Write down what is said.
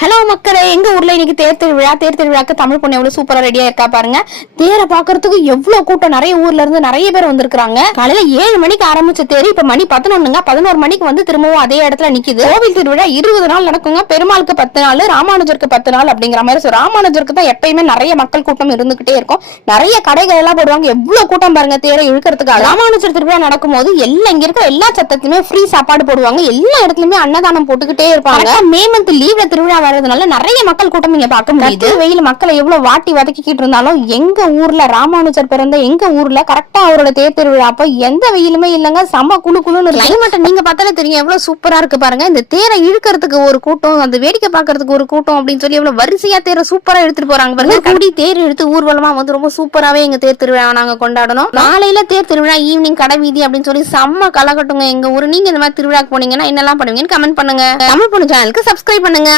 Hello மக்களே, எங்க ஊர்ல இன்னைக்கு தேர் திருவிழாக்கு தமிழ் பொண்ணு எவ்வளவு சூப்பரா ரெடியா இருக்கா பாருங்க. தேரை பாக்குறதுக்கு எவ்வளவு கூட்டம், நிறைய ஊர்ல இருந்து நிறைய பேர் வந்திருக்காங்க. காலையில 7 மணிக்கு ஆரம்பிச்ச தேர் இப்ப மணி 11ங்க. 11 மணிக்கு வந்து திரும்பவும் அதே இடத்துல நிக்குது. கோவில் திருவிழா 20 நாள் நடக்குங்க. பெருமாளுக்கு 10 நாள், ராமானுஜருக்கு 10 நாள் அப்படிங்கிற மாதிரி. ராமானுஜருக்கு தான் எப்பயுமே நிறைய மக்கள் கூட்டம் இருந்துகிட்டே இருக்கும். நிறைய கடைகள் எல்லாம் போடுவாங்க. எவ்வளவு கூட்டம் பாருங்க தேரை இழுக்கிறதுக்காக. ராமானுஜர் திருவிழா நடக்கும் போது எல்லாம் இங்க இருக்கிற எல்லா சத்தத்துலயுமே ஃப்ரீ சாப்பாடு போடுவாங்க. எல்லா இடத்துலயுமே அன்னதானம் போட்டுக்கிட்டே இருப்பாங்க. மே மந்த் லீவ்ல திருவிழா வரதுனால நிறைய மக்கள் கூட்டம் இங்க பார்க்க முடியுது. வெயில் மக்களை எவ்வளவு வாட்டி வதக்கிட்டு இருந்தாலும் எங்க ஊர்ல ராமானுஜர் பிறந்த எங்க ஊர்ல கரெக்டா அவரோட தேர் திருவிழா அப்ப எந்த வெயிலுமே இல்லங்க. செம்ம குளு குளுன்னு கிளைமேட் நீங்க பார்த்தாலே தெரியும் எவ்வளவு சூப்பரா இருக்கு பாருங்க. இந்த தேரை இழுக்கிறதுக்கு ஒரு கூட்டம், அந்த வேடிக்கை பார்க்கறதுக்கு ஒரு கூட்டம் அப்படின்னு சொல்லி எவ்வளவு வரிசையா தேரை சூப்பரா எடுத்துட்டு போறாங்க பாருங்க. கூடி தேர் எடுத்து ஊர்வலமா வந்து ரொம்ப சூப்பராவே எங்க தேர் திருவிழா நாங்க கொண்டாடணும். நாளையில தேர் திருவிழா ஈவினிங் கடை வீதி அப்படின்னு சொல்லி செம்ம கலகட்டுங்க எங்க ஊரு. நீங்க இந்த மாதிரி திருவிழாக்கு போனீங்கன்னா என்னெல்லாம் பண்ணுவீங்கன்னு கமெண்ட் பண்ணுங்க. தமிழ் பொண்ணு சேனலுக்கு சப்ஸ்கிரைப் பண்ணுங்க.